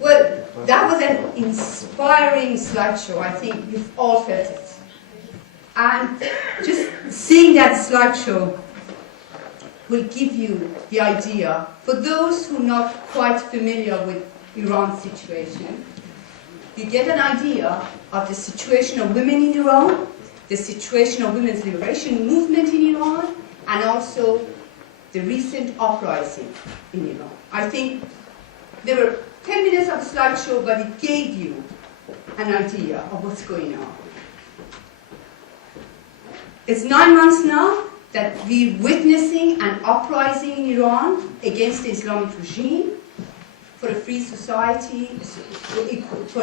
Well, that was an inspiring slideshow. I think you've all felt it. And just seeing that slideshow will give you the idea, for those who are not quite familiar with Iran's situation, you get an idea of the situation of women in Iran, the situation of women's liberation movement in Iran, and also the recent uprising in Iran. I think there were 10 minutes of a slideshow, but it gave you an idea of what's going on. It's 9 months now that we're witnessing an uprising in Iran against the Islamic regime for a free society, for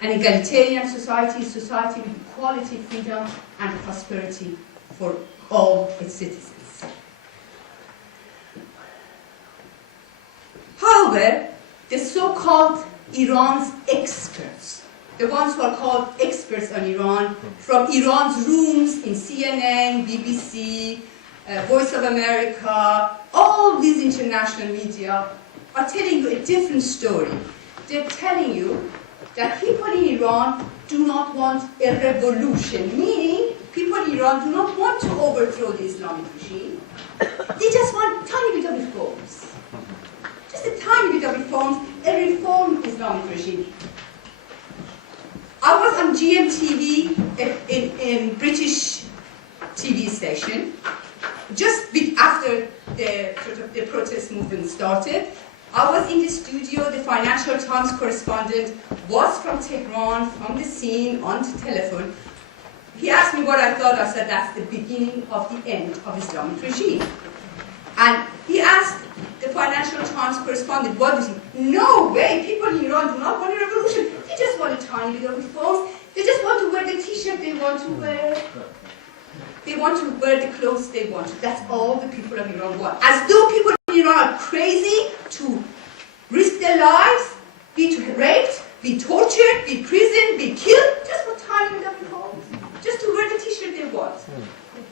an egalitarian society, society with equality, freedom, and prosperity for all its citizens. However, the so-called Iran's experts, the ones who are called experts on Iran, from Iran's rooms in CNN, BBC, Voice of America, all these international media are telling you a different story. They're telling you that people in Iran do not want a revolution, meaning people in Iran do not want to overthrow the Islamic regime. They just want a tiny bit of reforms. Just a tiny bit of reforms, a reformed Islamic regime. I was on GMTV, in British TV station, just after the protest movement started. I was in the studio, the Financial Times correspondent was from Tehran, from the scene, on the telephone. He asked me what I thought. I said, that's the beginning of the end of Islamic regime. And he asked the Financial Times correspondent, what do you think? No way, people in Iran do not want a revolution. They just want a tiny bit of reforms. They just want to wear the t-shirt they want to wear. They want to wear the clothes they want. That's all the people of Iran want. As though people in Iran are crazy to risk their lives, be raped, be tortured, be imprisoned, be killed, just for tiny bit of reforms. Just to wear the t-shirt they want.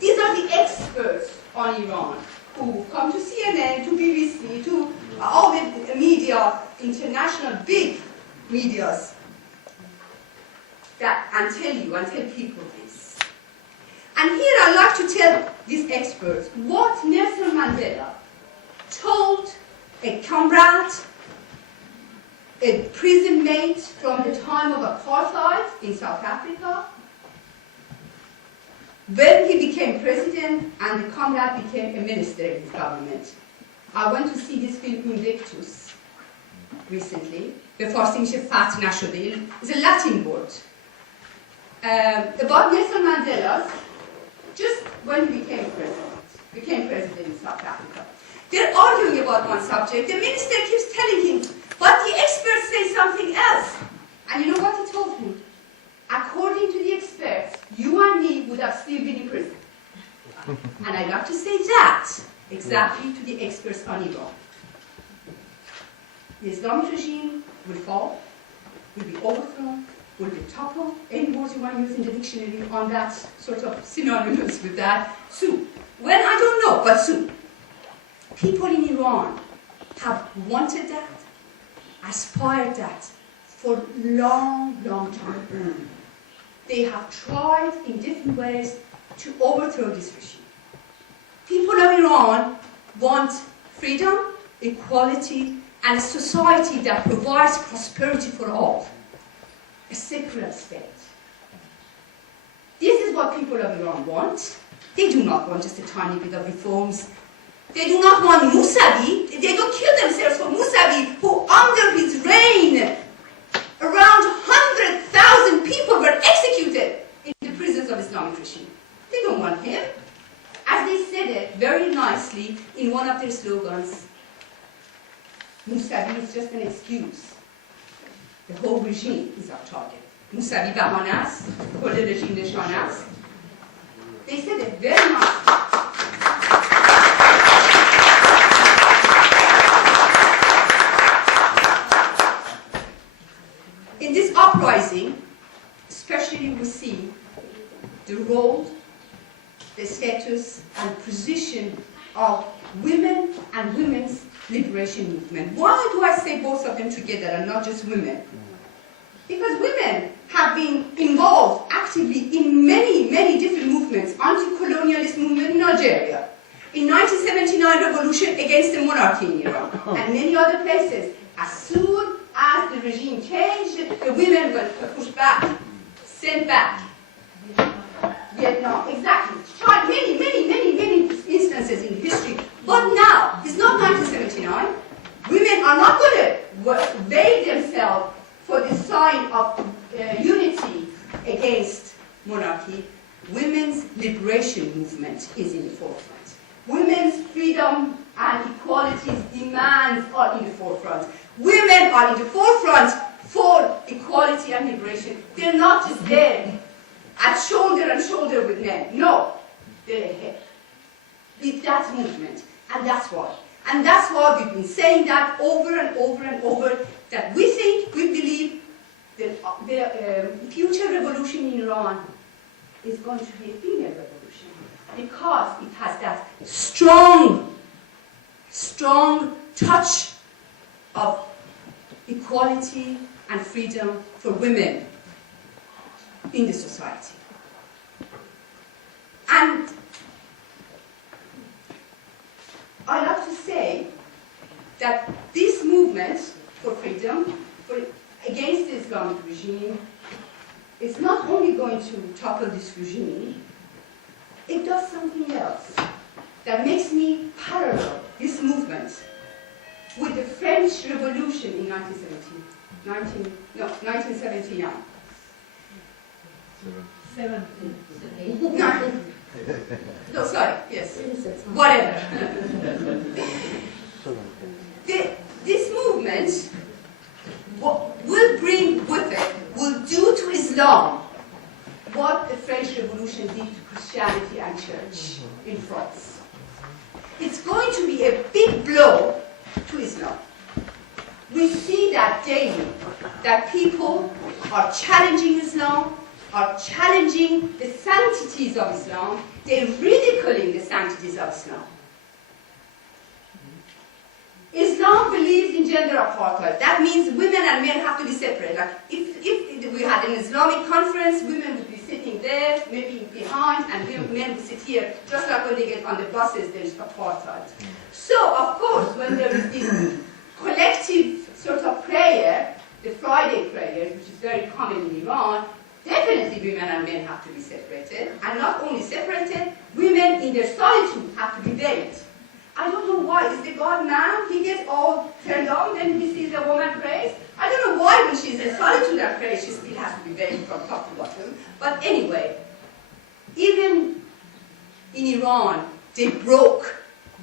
These are the experts on Iran, who come to CNN, to BBC, to all the media, international big medias, and tell people this. And here I'd like to tell these experts what Nelson Mandela told a comrade, a prison mate from the time of apartheid in South Africa, when he became president and the comrade became a minister in his government. I went to see this film Invictus recently. به فارسی میشه فتح نشده. It's a Latin word. About Nelson Mandela, just when he became president in South Africa. They're arguing about one subject. The minister keeps telling him, but the experts say something else. And you know what he told him? According to the experts, you and me would have still been in prison. And I'd like to say that exactly to the experts on Iran. The Islamic regime will fall, will be overthrown, will be toppled. Any words you want to use in the dictionary on that sort of synonymous with that? Soon. When, I don't know, but soon. People in Iran have wanted that, aspired that for long, long time. They have tried in different ways to overthrow this regime. People of Iran want freedom, equality, and a society that provides prosperity for all. A secular state. This is what people of Iran want. They do not want just a tiny bit of reforms. They do not want Mousavi. They don't kill themselves for Mousavi, who under his reign, around 100,000 people were executed in the prisons of Islamic regime. They don't want him. As they said it very nicely in one of their slogans, Mousavi is just an excuse. The whole regime is our target. Mousavi bahane ast, kol regime nishane ast. They said it very nicely. In this uprising, especially we see the role, the status and position of women and women's liberation movement. Why do I say both of them together and not just women? Because women have been involved actively in many, many different movements. Anti-colonialist movement in Algeria, in 1979 revolution against the monarchy in Iran, and many other places. As soon as the regime changed, the women were pushed back, sent back. Vietnam, exactly. Tried many instances in history. But now, it's not 1979. Women are not going to veil themselves for the sign of unity against monarchy. Women's liberation movement is in the forefront. Women's freedom and equalities demands are in the forefront. Women are in the forefront for equality and liberation. They're not just there at shoulder and shoulder with men. No, they're ahead with that movement. And that's why. And that's why we've been saying that over and over and over, that we believe that the future revolution in Iran is going to be a female revolution, because it has that strong touch of equality and freedom for women in the society. And I love to say that this movement for freedom, against the Islamic regime, is not only going to topple this regime, it does something else that makes me parallel this movement with the French Revolution in 1979. No, sorry, yes. Whatever. This movement will bring with it, will do to Islam what the French Revolution did to Christianity and church in France. It's going to be a big blow to Islam. We see that daily, that people are challenging Islam, are challenging the sanctities of Islam, they're ridiculing the sanctities of Islam. Islam believes in gender apartheid. That means women and men have to be separate. Like if we had an Islamic conference, women would be sitting there, maybe behind, and men would sit here, just like when they get on the buses, there's apartheid. So, of course, when there is this collective sort of prayer, the Friday prayers, which is very common in Iran, definitely women and men have to be separated. And not only separated, women in their solitude have to be veiled. I don't know why. Is the God man? He gets all turned on, then he sees a woman prays. I don't know why when she's in solitude and prays, she still has to be veiled from top to bottom. But anyway, even in Iran, they broke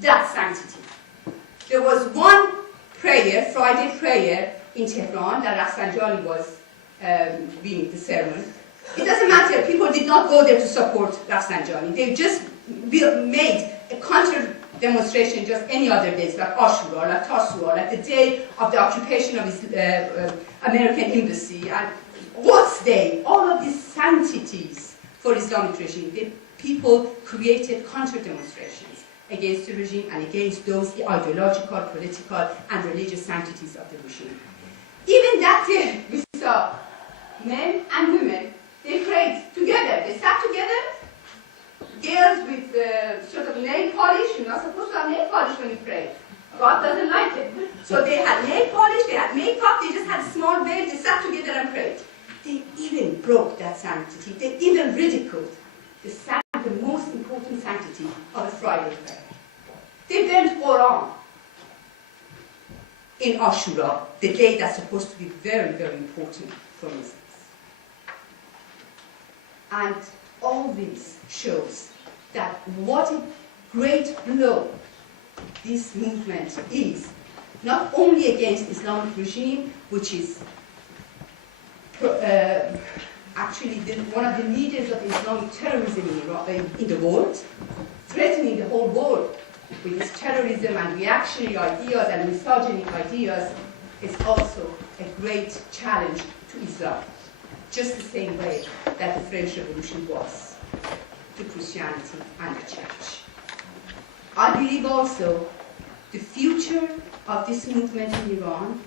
that sanctity. There was one prayer, Friday prayer, in Tehran that Rafsanjani was being the sermon. It doesn't matter. People did not go there to support Rafsanjani. They just made a counter demonstration just any other days, like Ashura, like Tasua, like the day of the occupation of American embassy, and Quds Day, all of these sanctities for Islamic regime. The people created counter demonstrations against the regime and against those ideological, political, and religious sanctities of the regime. Even that day, we saw men and women, they prayed together. They sat together. Girls with sort of nail polish. You're not supposed to have nail polish when you pray. God doesn't like it. So they had nail polish, they had makeup, they just had a small veil, they sat together and prayed. They even broke that sanctity. They even ridiculed the most important sanctity of a Friday prayer. They burned Quran in Ashura, the day that's supposed to be very, very important for Muslims. And all this shows that what a great blow this movement is, not only against Islamic regime, which is actually one of the leaders of Islamic terrorism in the world, threatening the whole world with its terrorism and reactionary ideas and misogynic ideas, is also a great challenge to Islam, just the same way that the French Revolution was to Christianity and the church. I believe also the future of this movement in Iran,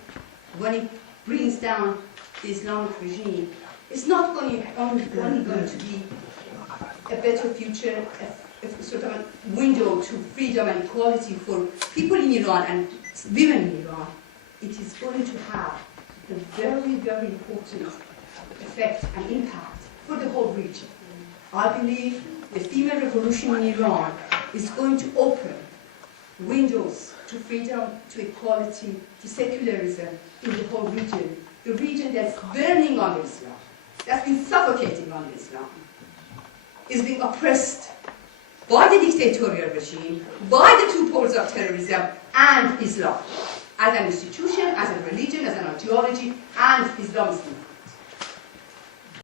when it brings down the Islamic regime, is not only going to be a better future, a sort of a window to freedom and equality for people in Iran and women in Iran. It is going to have a very, very important effect and impact for the whole region. I believe the female revolution in Iran is going to open windows to freedom, to equality, to secularism in the whole region. The region that's burning on Islam, that's been suffocating on Islam, is being oppressed by the dictatorial regime, by the two poles of terrorism and Islam, as an institution, as a religion, as an ideology, and Islamism.